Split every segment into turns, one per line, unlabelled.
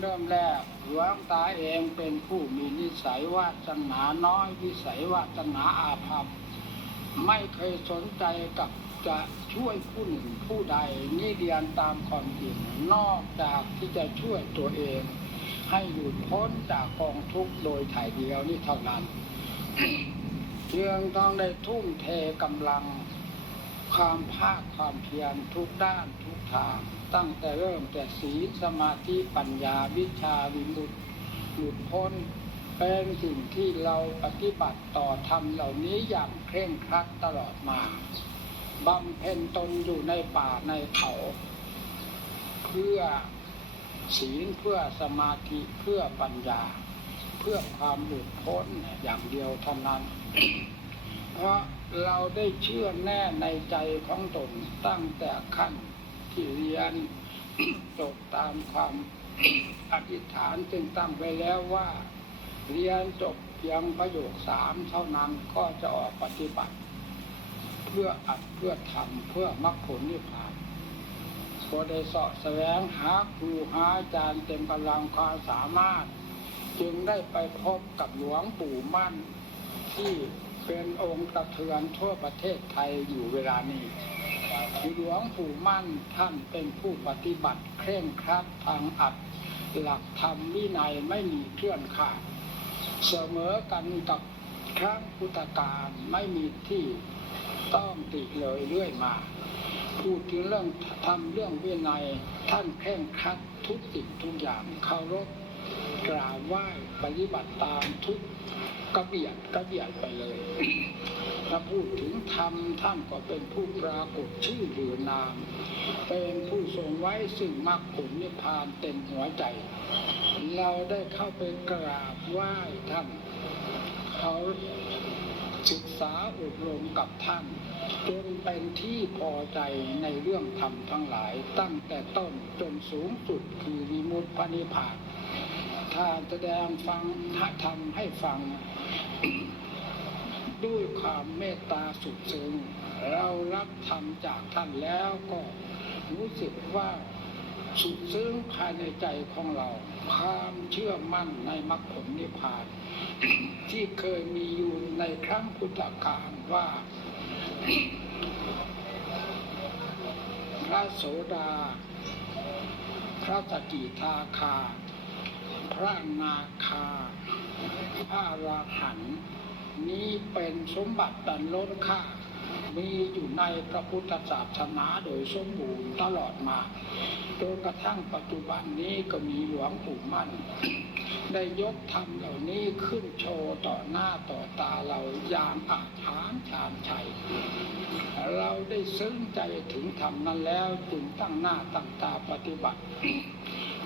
เริ่มแรกหลวงตาเองเป็นผู้มีนิสัยวาสนาน้อยวิสัยวาสนาอาภัพไม่เคยสนใจกับจะช่วยผู้หนึ่งผู้ใดนี่เรียนตามความจริงนอกจากที่จะช่วยตัวเอง ให้หลุดพ้นจากกองทุกข์โดยถ่ายเดียวนี่เท่านั้นเพียงต้องได้ทุ่มเทกำลัง ความภาคความเพียรทุกด้านทุกทาง ตั้งแต่เริ่มแต่ศีลสมาธิปัญญาวิชาวิมุตติหลุดพ้นเป็นสิ่งที่เราปฏิบัติต่อธรรมเหล่านี้อย่างเคร่งครัดตลอดมาบำเพ็ญตนอยู่ในป่าในเขา เพื่อศีลเพื่อสมาธิเพื่อปัญญา เพื่อความหลุดพ้นอย่างเดียวเท่านั้น เพราะเราได้เชื่อแน่ในใจของตนตั้งแต่ขั้นที่เรียนจบตามความอธิษฐานจึงตั้งไว้แล้วว่า เรียนจบเพียงประโยคสามเท่านั้นก็จะออกปฏิบัติ เพื่ออัดเพื่อทำเพื่อมรรคผลนิพพานพอได้เสาะแสวงหาครูหาอาจารย์เต็มกำลังความสามารถ จึงได้ไปพบกับหลวงปู่มั่นที่ เป็นองค์กระเทือนทั่วประเทศไทยอยู่เวลานี้หลวงปู่มั่นท่านเป็นผู้ปฏิบัติเคร่งครัดทางอัดหลักธรรมวินัยไม่มีเคลื่อนขาด เสมอกันกับครั้งพุทธกาลไม่มีที่ต้องติเลยเรื่อยมา พูดถึงเรื่องทำเรื่องวินัยท่านเคร่งครัดทุกสิ่งทุกอย่างเคารพกราบไหว้ปฏิบัติตามทุก กระเบียดกระเบียดไปเลย ถ้าพูดถึงธรรมท่านก็เป็นผู้ปรากฏชื่อหรือนาม เป็นผู้ทรงไว้ซึ่งมรรคผลนิพพานเต็มหัวใจ เราได้เข้าไปกราบไหว้ท่านเขาศึกษาอบรมกับท่านจนเป็นที่พอใจในเรื่องธรรมทั้งหลาย ตั้งแต่ต้นจนสูงสุดคือวิมุตติพระนิพพานถ้าแสดงฟังทำให้ฟัง ด้วยความเมตตาสุดซึ้งเรารับธรรมจากท่านแล้วก็รู้สึกว่าสุดซึ้งภายในใจของเรา ความเชื่อมั่นในมรรคผลนิพพาน ที่เคยมีอยู่ในครั้งพุทธกาลว่า พระโสดา พระสกิทาคา พระนาคา พระอราหันต์นี้เป็นสมบัติดันล้นค่า มีอยู่ในพระพุทธศาสนาโดยสมบูรณ์ตลอดมาจนกระทั่งปัจจุบันนี้ก็มีหลวงปู่มั่น ได้ยกธรรมเหล่านี้ขึ้นโชว์ต่อหน้าต่อตาเราอย่างอาถรรชาญชัย เราได้ซึ้งใจถึงธรรมนั้นแล้วจึงตั้งหน้าตั้งตาปฏิบัติ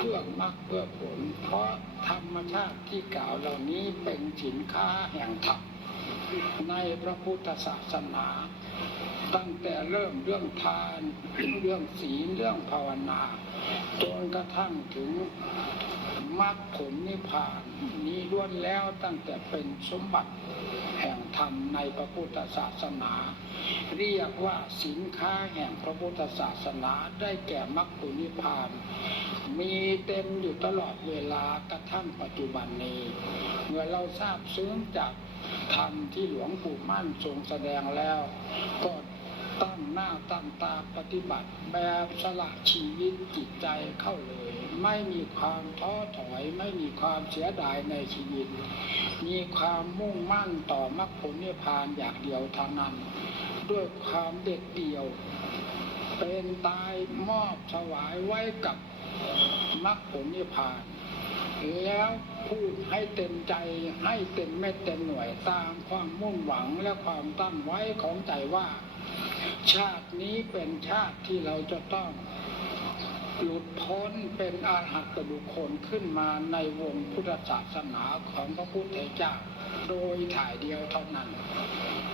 เพื่อมรรคเพื่อผล เพราะธรรมชาติที่กล่าวเหล่านี้เป็นสินค้าแห่งธรรมในพระพุทธศาสนา ตั้งแต่เริ่มเรื่องทานเรื่องศีลเรื่องภาวนาจนกระทั่งถึงมรรคผลนิพพานนี้ล้วนแล้วตั้งแต่เป็นสมบัติแห่งธรรมในพระพุทธศาสนา เรียกว่าสินค้าแห่งพระพุทธศาสนาได้แก่มรรคผลนิพพาน มีเต็มอยู่ตลอดเวลากระทั่งปัจจุบันนี้ เมื่อเราทราบซึ้งจากธรรมที่หลวงปู่มั่นทรงแสดงแล้วก็ตั้งหน้าตั้งตาปฏิบัติแบบสละชีวิตจิตใจเข้าเลย ไม่มีความท้อถอย ไม่มีความเสียดายในชีวิต มีความมุ่งมั่นต่อมรรคผลนิพพานอย่างเดียวเท่านั้น ด้วยความเด็ดเดี่ยว เป็นตายมอบถวายไว้กับมรรคผลนิพพาน แล้วพูดให้เต็มใจให้เต็มเม็ดเต็มหน่วยตามความมุ่งหวังและความตั้งไว้ของใจว่า ชาตินี้เป็นชาติที่เราจะต้องหลุดพ้นเป็นอาหัตบุคคลขึ้นมาในวงพุทธศาสนาของพระพุทธเจ้า โดยถ่ายเดียวเท่านั้น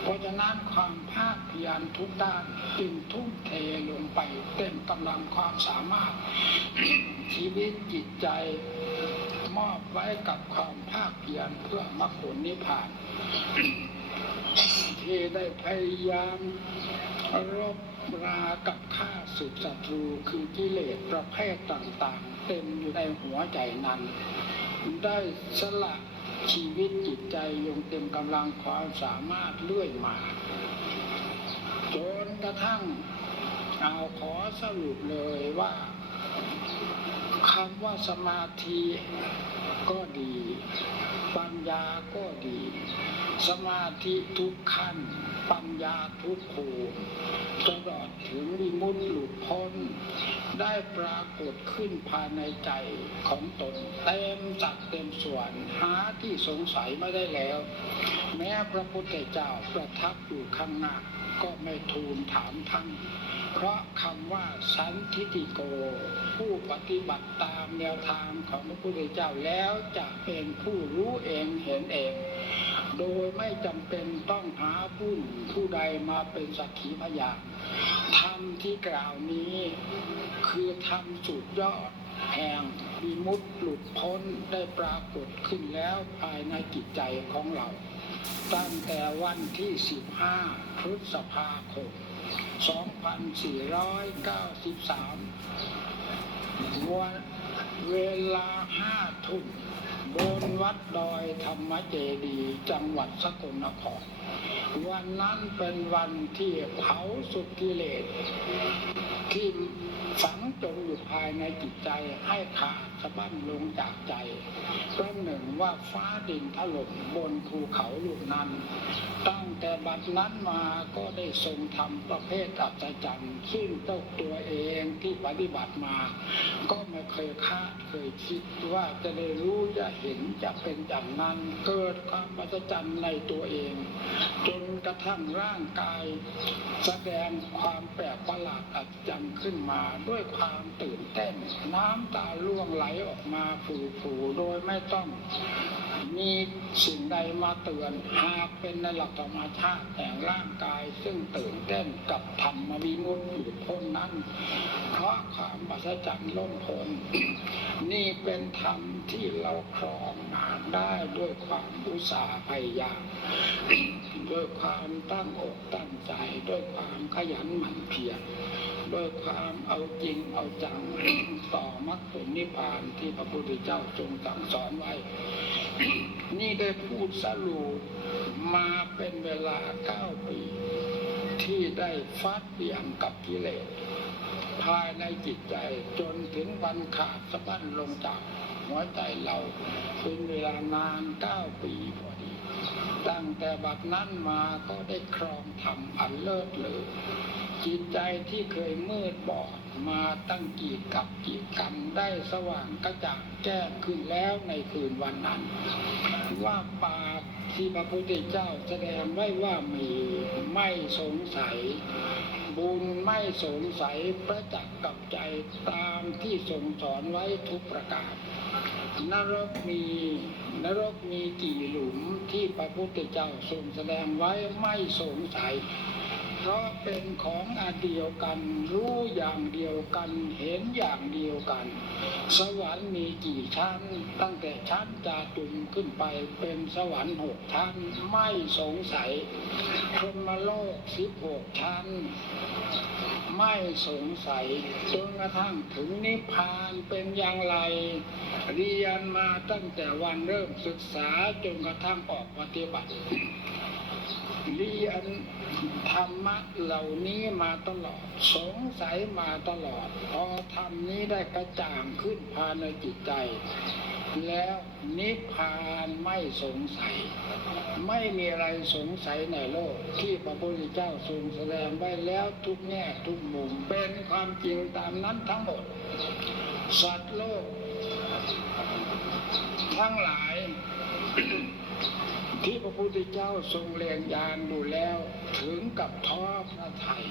เพราะฉะนั้นความภาคเพียรทุกด้านจึงทุ่มเทลงไปเต็มกำลังความสามารถ ชีวิตจิตใจมอบไว้กับความภาคเพียรเพื่อมรรคผลนิพพาน ที่ได้พยายามรบรากับข้าศึกศัตรูคือกิเลสประเภทต่างๆ เต็มอยู่ในหัวใจนั้น ได้สละ ชีวิตจิตใจอยงเต็มกำลังความสามารถเลื่อยมาจนกระทั่งเอาขอสรุปเลยว่าคำว่าสมาธิก็ดี ปัญญาก็ดี สมาธิทุกขั้น ปัญญาทุกภูมิตลอดถึงวิมุตติหลุดพ้น ได้ปรากฏขึ้นภายในใจของตน เต็มจักเต็มส่วนหาที่สงสัยไม่ได้แล้ว แม้พระพุทธเจ้าประทับอยู่ข้างหน้าก็ไม่ทูลถามท่านเพราะคำว่าสันทิติโก ผู้ปฏิบัติตามแนวทางของพระพุทธเจ้าแล้วจะเป็นผู้รู้เองเห็นเอง โดยไม่จำเป็นต้องหาผู้ผู้ใดมาเป็นสักขีพยานธรรมที่กล่าวนี้ คือธรรมสุดยอดแห่งวิมุตหลุดพ้นได้ปรากฏขึ้นแล้วภายในจิตใจของเรา ตั้งแต่วันที่ 15 พฤษภาคม 2493วันเวลาห้าทุ่ม บนวัดดอยธรรมเจดีจังหวัดสกลนคร วันนั้นเป็นวันที่เผาสุดกิเลสที่ฝังจมอยู่ภายในจิตใจให้ขาดสะบั้นลงจากใจประหนึ่งว่าฟ้าดินถล่มบนภูเขาลูกนั้น ตั้งแต่บัดนั้นมาก็ได้ทรงทำประเภทอัศจรรย์ซึ่งเจ้าตัวเองที่ปฏิบัติมา ก็ไม่เคยคาดเคยคิดว่าจะได้รู้จะเห็นจะเป็นอย่างนั้นเกิดความอัศจรรย์ในตัวเอง จนกระทั่งร่างกาย แสดงความแปลกประหลาดอัศจรรย์ขึ้นมาด้วยความตื่นเต้น น้ำตาล่วงไหลออกมาผูๆโดยไม่ต้องมีสิ่งใดมาเตือนหากเป็นในหลักธรรมชาติแห่งร่างกายซึ่งตื่นเต้นกับธรรมวิมุตติหลุดพ้นนั้น เพราะความอัศจรรย์ล้นพ้นนี่เป็นธรรมที่เราครองมาได้ด้วยความอุตสาห์พยายามด้วยความตั้งอกตั้งใจ ด้วยความขยันหมั่นเพียรด้วยความเอาจริงเอาจังต่อมรรคผลนิพพานที่พระพุทธเจ้าทรงสั่งสอนไว้ นี่ได้พูดสรุปมาเป็นเวลาเก้าปี ที่ได้ฟัดเบี่ยงกับกิเลส ภายในจิตใจ จนถึงวันขาดสะบั้นลงจากหัวใจเราเป็นเวลานานเก้าปีพอดี ตั้งแต่บัดนั้นมาก็ได้ครองธรรมอันเลิศเลย จิตใจที่เคยมืดบอดมาตั้งกี่กับกี่กรรมได้สว่างกระจ่างแจ้งขึ้นแล้วในคืนวันนั้น ว่าปากที่พระพุทธเจ้าแสดงไว้ว่ามีไม่สงสัย บุญไม่สงสัยประจักษ์กับใจตามที่ทรงสอนไว้ทุกประการ นรกมีนรกมีกี่หลุมที่พระพุทธเจ้าทรงแสดงไว้ไม่สงสัย ราะเป็นของอันเดียวกัน รู้อย่างเดียวกัน เห็นอย่างเดียวกัน สวรรค์มีกี่ชั้น ตั้งแต่ชั้นจาตุมขึ้นไปเป็นสวรรค์หกชั้นไม่สงสัยพรหมโลกสิบหกชั้น ไม่สงสัยจนกระทั่งถึงนิพพานเป็นอย่างไร เรียนมาตั้งแต่วันเริ่มศึกษาจนกระทั่งออกปฏิบัติ เรียนธรรมะเหล่านี้มาตลอด สงสัยมาตลอด พอธรรมนี้ได้กระจ่างขึ้นภายในจิตใจ แล้วนิพพานไม่สงสัย ไม่มีอะไรสงสัยในโลก ที่พระพุทธเจ้าทรงแสดงไว้แล้วทุกแง่ทุกมุมเป็นความจริงตามนั้นทั้งหมด สัตว์โลก ทั้งหลาย ที่พระพุทธเจ้าทรงเรียงยานดูแล้วถึงกับท้อพระไทย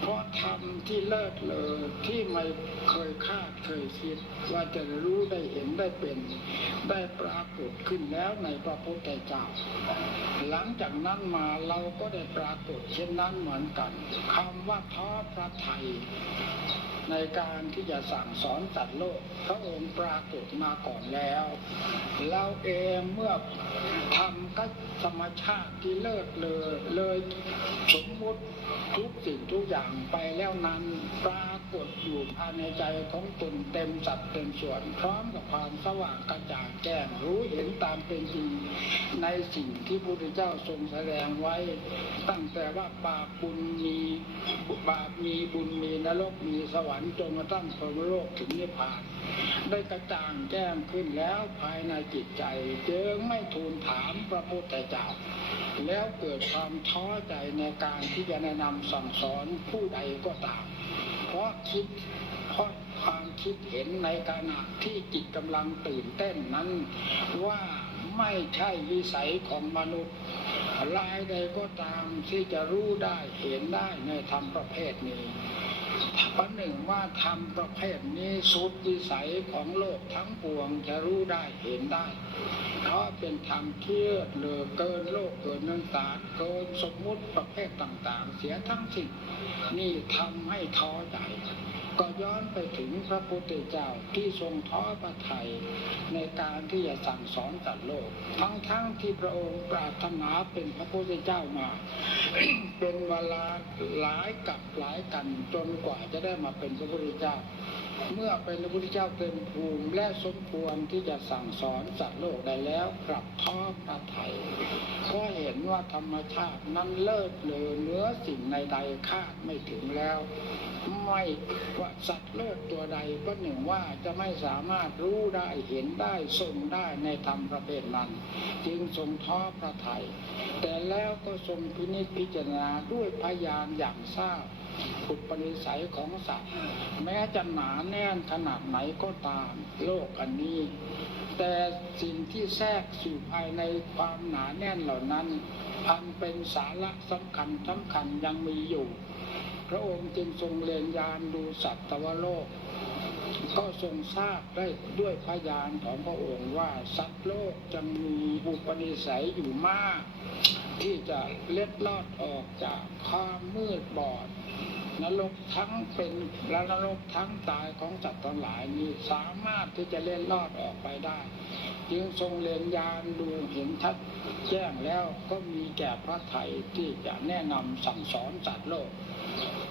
เพราะธรรมที่เลิศเลอที่ไม่เคยคาดเคยคิด ว่าจะรู้ได้เห็นได้เป็น ได้ปรากฏขึ้นแล้วในพระพุทธเจ้า หลังจากนั้นมาเราก็ได้ปรากฏเช่นนั้นเหมือนกันคำว่าท้อพระไทย ในการที่จะสั่งสอนจัดโลก พระองค์ปรากฏมาก่อนแล้ว เราเองเมื่อทำก็ธรรมชาติที่เลิศเลยเลยสมมุติทุกสิ่งทุกอย่างไปแล้วนั้นปราก ฏอยู่ภายในใจของตนเต็มสัดเต็มส่วน พร้อมกับความสว่างกระจ่างแจ้งรู้เห็นตามเป็นจริงในสิ่งที่พระพุทธเจ้าทรงแสดงไว้ ตั้งแต่ว่าบาปบุญมีบาปมีบุญมีนรกมีสวรรค์จนกระทั่งพรมโลกถึงนิพพาน ได้กระจ่างแจ้งขึ้นแล้วภายในจิตใจจึงไม่ทูลถามพระพุทธเจ้าแล้วเกิดความท้อใจในการที่จะแนะนำสั่งสอนผู้ใดก็ตาม พราะคิดเพราะความคิดเห็นในขณะที่จิตกำลังตื่นเต้นนั้น ว่าไม่ใช่วิสัยของมนุษย์รายใดก็ตามที่จะรู้ได้เห็นได้ในธรรมประเภทนี้ ประหนึ่งว่าธรรมประเภทนี้สุดวิสัยของโลกทั้งปวงจะรู้ได้เห็นได้ เพราะเป็นธรรมเที่ยดเหลือเกินโลกเกินนันตาเกินสมมุติประเภทต่าง ๆ เสียทั้งสิ้นนี่ทำให้ท้อใจ ก็ย้อนไปถึงพระพุทธเจ้าที่ทรงท้อพระทัยในการที่จะสั่งสอนจัดโลก ทั้งๆที่พระองค์ปรารถนาเป็นพระพุทธเจ้ามา เป็นเวลาหลายกับหลายกันจนกว่าจะได้มาเป็นพระพุทธเจ้า เมื่อเป็นพระพุทธเจ้าเต็มภูมิและสมควรที่จะสั่งสอนสัตว์โลกได้แล้วกลับท้อพระไทยเพราะเห็นว่าธรรมชาตินั้นเลิศเลอเนื้อสิ่งในใดคาดไม่ถึงแล้ว ไม่ว่าสัตว์โลกตัวใดก็หนึ่งว่าจะไม่สามารถรู้ได้เห็นได้ทรงได้ในธรรมประเภทนั้น จึงทรงท้อพระไทย แต่แล้วก็ทรงพินิจพิจารณาด้วยพยานอย่างทราบอุปนิสัยของสัตว์ แม้จะหนาแน่นขนาดไหนก็ตาม โลกอันนี้ แต่สิ่งที่แทรกสู่ภายในความหนาแน่นเหล่านั้นอันเป็นสาระสำคัญสำคัญยังมีอยู่ พระองค์จึงทรงเรียนยานดูสัตวโลก ก็ทรงทราบได้ด้วยพยานของพระองค์ว่าสัตว์โลกจะมีอุปนิสัยอยู่มาก ที่จะเล็ดลอดออกจากความมืดบอดนรกทั้งเป็นและนรกทั้งตายของสัตว์ทั้งหลายนี้สามารถที่จะเล่นลอดออกไปได้ จึงทรงเรียนยานดูเห็นทัดแจ้งแล้วก็มีแก่พระไถยที่จะแนะนำสั่งสอนสัตว์โลก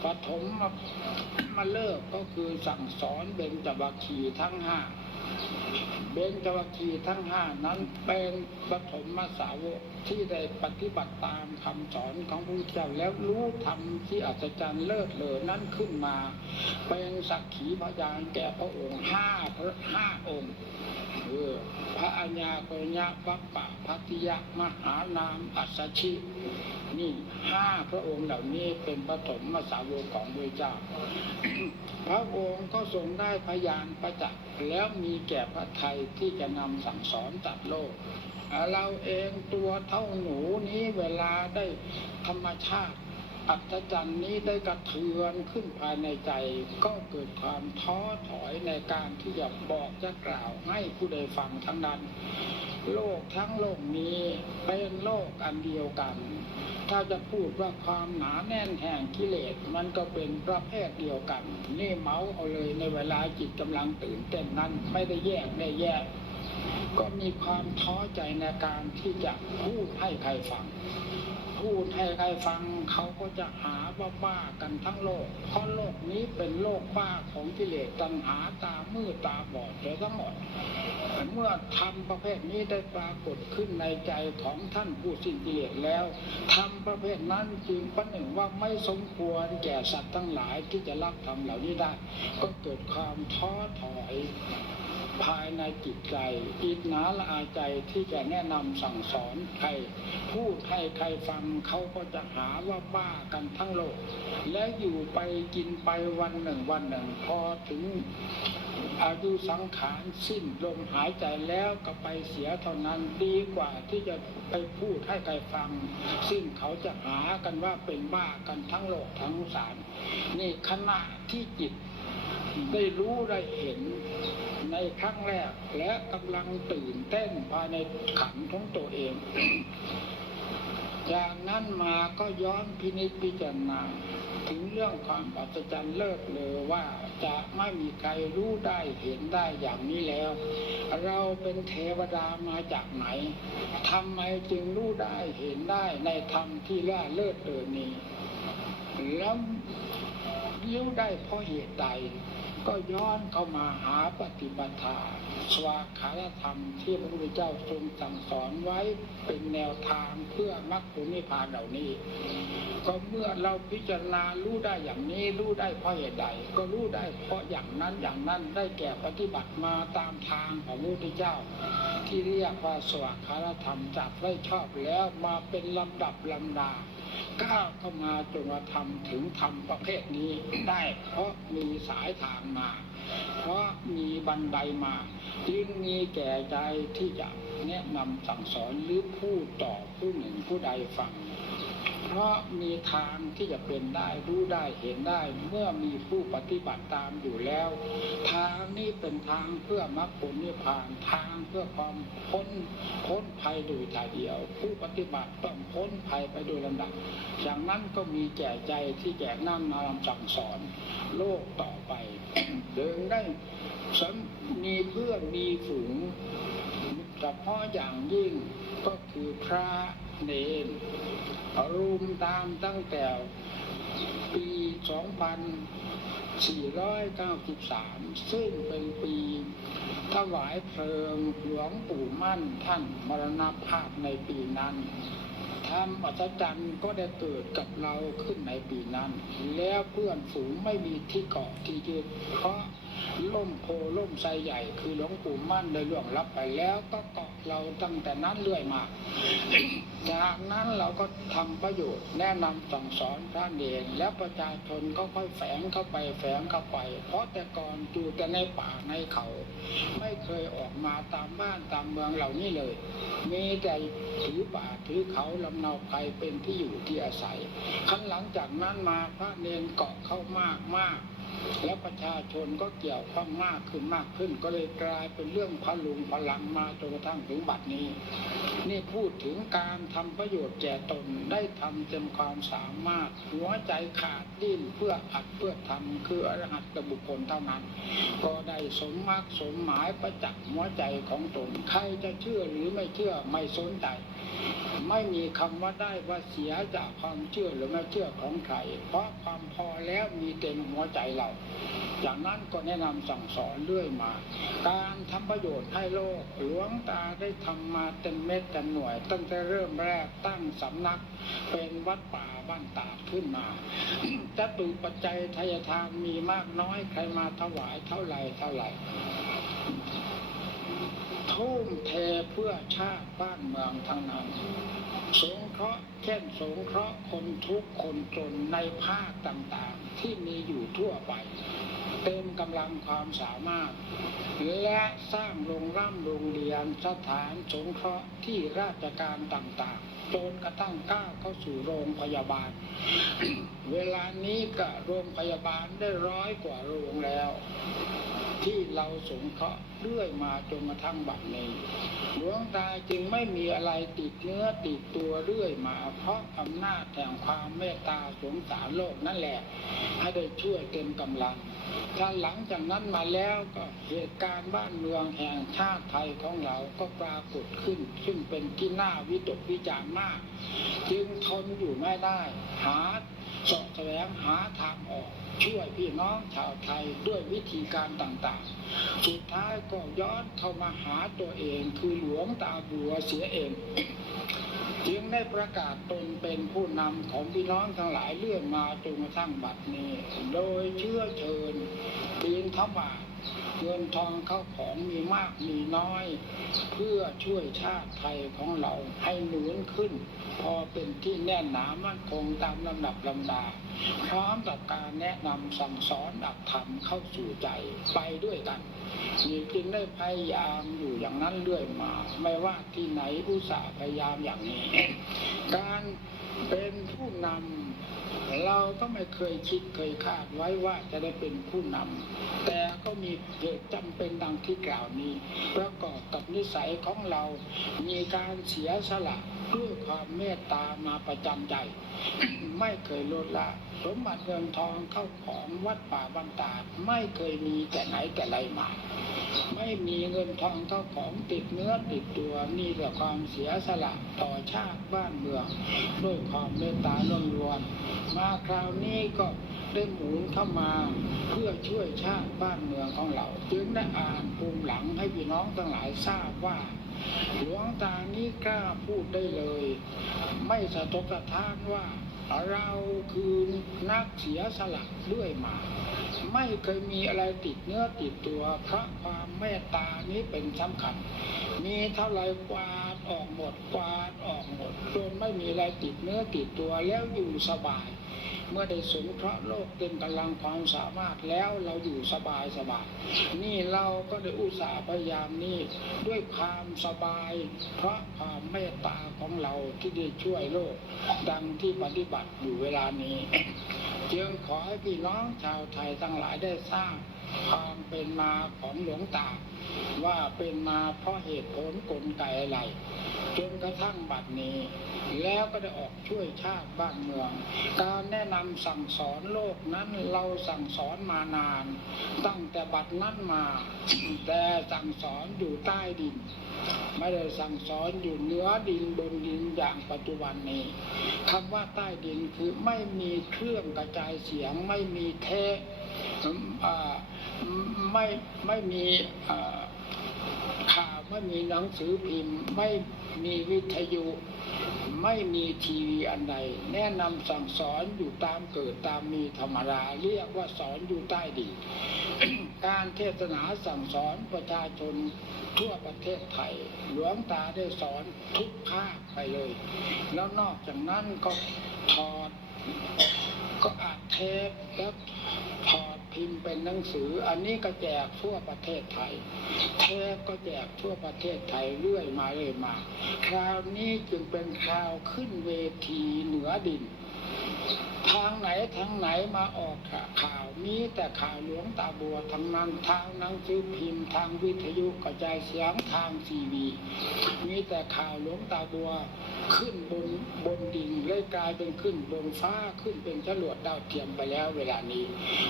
ปฐมมาเลิกก็คือสั่งสอนเบญจวัคคีทั้งห้า เบญจวัคคีทั้งห้านั้นเป็นปฐมมาสาวกที่ได้ปฏิบัติตามคำสอนของพระพุทธเจ้าแล้วรู้ธรรมที่อัศจรรย์เลิศเลอนั้นขึ้นมา เป็นสักขีพยานแก่พระองค์ห้าพระห้าองค์เออพระอัญญาโกญญาปัปปะพัติยะมหานามอัสสชิ นี่ห้าพระองค์เหล่านี้เป็นปฐมมาสาวกของพระเจ้า พระองค์ก็ทรงได้พยานประจักษ์แล้วมีแก่พระไทยที่จะนำสั่งสอนตัดโลก เราเองตัวเท่าหนูนี้เวลาได้ธรรมชาติอัศจรรย์นี้ได้กระเทือนขึ้นภายในใจ ก็เกิดความท้อถอยในการที่จะบอกจะกล่าวให้ผู้ใดฟังทั้งนั้น โลกทั้งโลกนี้เป็นโลกอันเดียวกัน ถ้าจะพูดว่าความหนาแน่นแห่งกิเลสมันก็เป็นประเภทเดียวกัน นี่เมาเอาเลยในเวลาจิตกำลังตื่นเต้นนั้นไม่ได้แยกได้แยก ก็มีความท้อใจในการที่จะพูดให้ใครฟัง พูดให้ใครฟังเขาก็จะหาว่าบ้ากันทั้งโลก เพราะโลกนี้เป็นโลกบ้าของกิเลสตัณหาตามืดตาบอดเสียทั้งหมด เมื่อทำประเภทนี้ได้ปรากฏขึ้นในใจของท่านผู้สิ้นกิเลสแล้วทำประเภทนั้นจึงประหนึ่งว่าไม่สมควรแก่สัตว์ทั้งหลายที่จะรับทำเหล่านี้ได้ ก็เกิดความท้อถอย ภายในจิตใจอิจนาละอาใจที่จะแนะนำสั่งสอนใครพูดให้ใครฟังเขาก็จะหาว่าบ้ากันทั้งโลก และอยู่ไปกินไปวันหนึ่งวันหนึ่ง พอถึงอายุสังขารสิ้นลมหายใจแล้วก็ไปเสียเท่านั้นดีกว่าที่จะไปพูดให้ใครฟัง ซึ่งเขาจะหากันว่าเป็นบ้ากันทั้งโลกทั้งสารนี่ขณะที่จิตได้รู้ได้เห็น ในครั้งแรก และกำลังตื่นเต้นภายในขันของตัวเองจากนั้นมาก็ย้อนพินิจพิจารณาถึงเรื่องความปัจจันเลิศเลยว่าจะไม่มีใครรู้ได้เห็นได้อย่างนี้แล้ว เราเป็นเทวดามาจากไหนทำไมจึงรู้ได้เห็นได้ในธรรมที่ล่าเลิศเออนี้แล้วเลี้วได้เพราะเหตุใด ก็ย้อนเข้ามาหาปฏิปทาสวากขาธรรมที่พระพุทธเจ้าทรงสั่งสอนไว้เป็นแนวทางเพื่อมรรคผลนิพพานเหล่านี้ ก็เมื่อเราพิจารณารู้ได้อย่างนี้รู้ได้เพราะเหตุใด ก็รู้ได้เพราะอย่างนั้นอย่างนั้นได้แก่ปฏิบัติมาตามทางของพระพุทธเจ้า ที่เรียกว่าสวากขาธรรมจัดไว้ชอบแล้วมาเป็นลำดับลำดา ก้าวเข้ามาจนมาทำถึงธรรมประเภทนี้ได้ เพราะมีสายทางมา เพราะมีบันไดมาจึงมีแก่ใจที่จะแนะนำสั่งสอนหรือพูดต่อผู้หนึ่งผู้ใดฟัง เพราะมีทางที่จะเป็นได้รู้ได้เห็นได้ เมื่อมีผู้ปฏิบัติตามอยู่แล้ว ทางนี้เป็นทางเพื่อมรรคผลนิพพานทางเพื่อความพ้นพ้นภัยโดยถ่ายเดียว ผู้ปฏิบัติต้องพ้นภัยไปโดยลำดับอย่างนั้นก็มีแก่ใจที่แก่นำนำสั่งสอน โลกต่อไปเดินได้สันมีเพื่อนมีฝูงเฉพาะอย่างยิ่งก็คือพระ เนรรุมตามตั้งแต่ปี 2493 ซึ่งเป็นปีถวายเพลิงหลวงปู่มั่นท่านมรณภาพในปีนั้นทำอัศจรรย์ก็ได้เกิดกับเราขึ้นในปีนั้น แล้วเพื่อนฝูงไม่มีที่เกาะที่ยึดเพราะล่มโพล่มไทรใหญ่คือหลวงปู่มั่นได้ล่วงลับไปแล้วก็เกาะเราตั้งแต่นั้นเรื่อยมา จากนั้นเราก็ทำประโยชน์แนะนำสั่งสอนพระเนรและประชาชนก็ค่อยแฝงเข้าไปแฝงเข้าไป เพราะแต่ก่อนอยู่แต่ในป่าในเขา ไม่เคยออกมาตามบ้านตามเมืองเหล่านี้เลย มีแต่ถือป่าถือเขาลำเนาภัยเป็นที่อยู่ที่อาศัยขั้นหลังจากนั้นมาพระเนรเกาะเข้ามากมากแล้วประชาชนก็เกี่ยวข้องมากขึ้นมากขึ้น ก็เลยกลายเป็นเรื่องพลุงพลังมาจนกระทั่งถึงบัดนี้ นี่พูดถึงการทำประโยชน์แก่ตนได้ทำเต็มความสามารถ หัวใจขาดดิ้นเพื่ออัดเพื่อทำคืออรหัตบุคคลเท่านั้น ก็ได้สมมากสมหมายประจักษ์หัวใจของตนใครจะเชื่อหรือไม่เชื่อไม่สนใจ ไม่มีคำว่าได้ว่าเสียจากความเชื่อหรือไม่เชื่อของใครเพราะความพอแล้วมีเต็มหัวใจเรา จากนั้นก็แนะนำสั่งสอนเรื่อยมา การทำประโยชน์ให้โลกหลวงตาได้ทำมาเต็มเม็ดเต็มหน่วย ตั้งแต่เริ่มแรกตั้งสำนัก เป็นวัดป่าบ้านตาขึ้นมาจตุปัจจัยทายทานมีมากน้อยใครมาถวายเท่าไหร่เท่าไหร่ ทุ่มเทเพื่อชาติบ้านเมืองทั้งนั้น สงเคราะห์เช่นสงเคราะห์คนทุกคนจนในภาคต่างๆ ที่มีอยู่ทั่วไป เต็มกำลังความสามารถ และสร้างโรงร่ำโรงเรียนสถานสงเคราะห์ที่ราชการต่างๆ จนกระทั่งก้าวเข้าสู่โรงพยาบาล เวลานี้ก็โรงพยาบาลได้ร้อยกว่าโรงแล้ว ที่เราสงเคราะห์เรื่อยมาจนกระทั่งบัดนี้หลวงตาจึงไม่มีอะไรติดเนื้อติดตัวเรื่อยมา เพราะอำนาจแห่งความเมตตาสงสารโลกนั่นแหละ ให้ได้ช่วยเต็มกำลังถ้าหลังจากนั้นมาแล้วก็เหตุการณ์บ้านเมืองแห่งชาติไทยของเราก็ปรากฏขึ้น ซึ่งเป็นที่น่าวิตกวิจารณ์มากจึงทนอยู่ไม่ได้ หาสาะแสวงหาทางออก ช่วยพี่น้องชาวไทยด้วยวิธีการต่างๆ สุดท้ายก็ย้อนเข้ามาหาตัวเองคือหลวงตาบัวเสียเองจึงได้ประกาศตนเป็นผู้นำของพี่น้องทั้งหลายเลื่อนมาจนกระทั่งบัดนี้ โดยเชื้อเชิญปีนทบาท เงินทองเข้าของมีมากมีน้อย เพื่อช่วยชาติไทยของเราให้หนุนขึ้น พอเป็นที่แน่นหนามั่นคงตามลำดับลำดา พร้อมกับการแนะนำสั่งสอนอักธรรมเข้าสู่ใจไปด้วยกันนี่จึงได้พยายามอยู่อย่างนั้นเรื่อยมา ไม่ว่าที่ไหนอุตสาห์พยายามอย่างนี้ การเป็นผู้นำ เราก็ไม่เคยคิดเคยคาดไว้ว่าจะได้เป็นผู้นำแต่ก็มีเหตุจำเป็นดังที่กล่าวนี้ ประกอบกับนิสัยของเรามีการเสียสละด้วยความเมตตามาประจำใจ ไม่เคยลดละ สมบัติเงินทองเข้าของวัดป่าบางตาไม่เคยมีแต่ไหนแต่ไรมา ไม่มีเงินทองเข้าของติดเนื้อติดตัวมีแต่ความเสียสละต่อชาติบ้านเมือง ด้วยความเมตตาล้วนมาคราวนี้ก็ได้หมุนเข้ามาเพื่อช่วยชาติบ้านเมืองของเรา จึงได้อ่านภูมิหลังให้พี่น้องทั้งหลายทราบว่า หลวงตานี้กล้าพูดได้เลย ไม่สะทกสะท้านว่าเราคือนักเสียสละด้วยมา ไม่เคยมีอะไรติดเนื้อติดตัวเพราะความเมตตานี้เป็นสำคัญ มีเท่าไรกวาด ออกหมดกวาดออกหมดจนไม่มีอะไรติดเนื้อติดตัวแล้วอยู่สบาย เมื่อได้สงเคราะห์โลกเต็มกำลังความสามารถแล้วเราอยู่สบายสบายนี่เราก็ได้อุตส่าห์พยายามนี่ด้วยความสบาย เพราะความเมตตาของเราที่ได้ช่วยโลก ดังที่ปฏิบัติอยู่เวลานี้ จึงขอให้พี่น้องชาวไทยทั้งหลายได้ทราบ ความเป็นมาของหลวงตา ว่าเป็นมาเพราะเหตุผลกลไกอะไรจนกระทั่งบัดนี้ แล้วก็ได้ออกช่วยชาติบ้านเมือง การแนะนำสั่งสอนโลกนั้นเราสั่งสอนมานาน ตั้งแต่บัดนั้นมา แต่สั่งสอนอยู่ใต้ดิน ไม่ได้สั่งสอนอยู่เหนือดินบนดินอย่างปัจจุบันนี้คำว่าใต้ดินคือไม่มีเครื่องกระจายเสียงไม่มีเท ไม่ไม่มีข่าวไม่มีหนังสือพิมพ์ ไม่มีวิทยุไม่มีทีวีอันใด แนะนำสั่งสอนอยู่ตามเกิดตามมีธรรมดาเรียกว่าสอนอยู่ใต้ดินการเทศนาสั่งสอนประชาชนทั่วประเทศไทยหลวงตาได้สอนทุกภาคไปเลย แล้วนอกจากนั้นก็ถอดก็อัดเทปแล้วถอด พิมพ์เป็นหนังสือ อันนี้ก็แจกทั่วประเทศไทยเทปก็แจกทั่วประเทศไทยเรื่อยมาเรื่อยมา คราวนี้จึงเป็นคราวขึ้นเวทีเหนือดิน ทางไหนทางไหนมาออกข่าวมีแต่ข่าวหลวงตาบัวทั้งนั้นทางหนังสือพิมพ์ทางวิทยุกระจายเสียงทางทีวีมีแต่ข่าวหลวงตาบัวขึ้นบนบนดินเลยกลายเป็นขึ้นบนฟ้าขึ้นเป็นจรวดดาวเทียมไปแล้วเวลานี้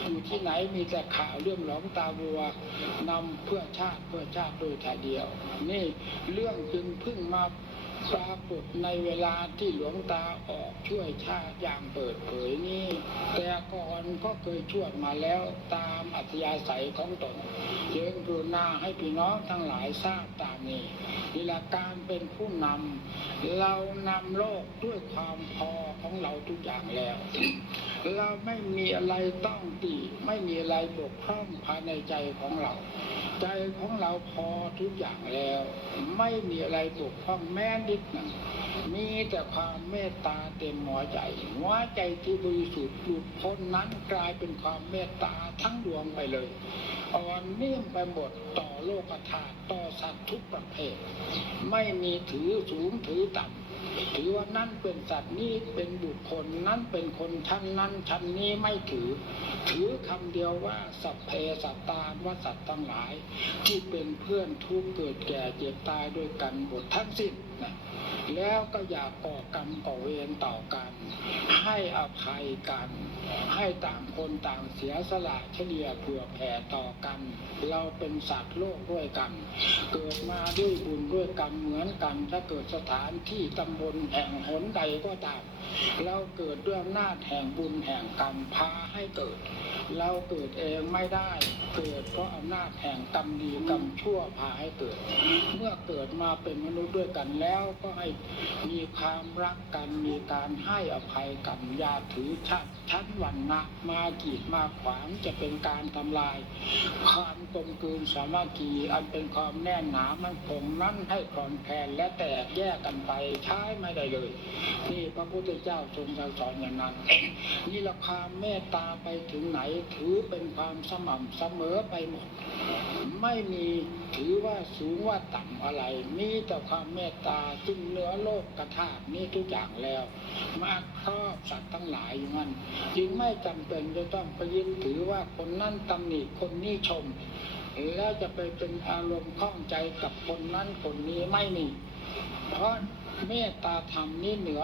อยู่ที่ไหนมีแต่ข่าวเรื่องหลวงตาบัวนำเพื่อชาติเพื่อชาติโดยถ่ายเดียว นี่เรื่องจึงพิ่งมา ปรากฏในเวลาที่หลวงตาออกช่วยชาติอย่างเปิดเผยนี่ แต่ก่อนก็เคยช่วยมาแล้วตามอัธยาศัยของตนจึงกรุณาให้พี่น้องทั้งหลายทราบตามนี้นี่ละการเป็นผู้นำเรานำโลกด้วยความพอของเราทุกอย่างแล้ว เราไม่มีอะไรต้องติไม่มีอะไรบกพร่องภายในใจของเรา ใจของเราพอทุกอย่างแล้ว ไม่มีอะไรบกพร่องแม้นิดหนึ่งมีแต่ความเมตตาเต็มหัวใจหัวใจที่บริสุทธิ์หลุดพ้นนั้นกลายเป็นความเมตตาทั้งดวงไปเลยอ่อนนิ่มไปหมดต่อโลกธาตุต่อสัตว์ทุกประเภท ไม่มีถือสูงถือต่ำ ถือว่านั่นเป็นสัตว์นี้เป็นบุคคลนั้นเป็นคนชั้นนั้นชั้นนี้ไม่ถือ ถือคำเดียวว่าสัพเพสัตตาว่าสัตว์ทั้งหลาย ที่เป็นเพื่อนทุกเกิดแก่เจ็บตายด้วยกันหมดทั้งสิ้นนะ แล้วก็อย่าก่อกรรมก่อเวรต่อกัน ให้อภัยกัน ให้ต่างคนต่างเสียสละเฉลี่ยเผื่อแผ่ต่อกัน เราเป็นสัตว์โลกด้วยกัน เกิดมาด้วยบุญด้วยกรรมเหมือนกัน ถ้าเกิดสถานที่ตำบลแห่งหนใดก็ตาม เราเกิดด้วยอำนาจแห่งบุญแห่งกรรมพาให้เกิด เราเกิดเองไม่ได้ เกิดเพราะอำนาจแห่งกรรมดีกรรมชั่วพาให้เกิด เมื่อเกิดมาเป็นมนุษย์ด้วยกันแล้วก็ให้มีความรักกันมีการให้อภัยกันอย่าถือชาติชั้นวันนะมากีดมาขวางจะเป็นการทำลาย ความกลมกลืนสามัคคีอันเป็นความแน่นหนามันคงนั้นให้คลอนแคลนและแตกแยกกันไปใช้ไม่ได้เลยนี่พระพุทธเจ้าทรงสอนอย่างนั้นนี่ละความเมตตาไปถึงไหนถือเป็นความสม่ำเสมอไปหมด ไม่มีถือว่าสูงว่าต่ำอะไร มีแต่ความเมตตาจึงเหนือโลกกระทานี่ทุกอย่างแล้ว มาครอบสัตว์ทั้งหลายอย่างนั้นจึงไม่จำเป็นจะต้องไปยึดถือว่าคนนั้นตำหนิคนนี้ชม แล้วจะไปเป็นอารมณ์ข้องใจกับคนนั้นคนนี้ไม่มีเพราะเมตตาธรรมนี่เหนือ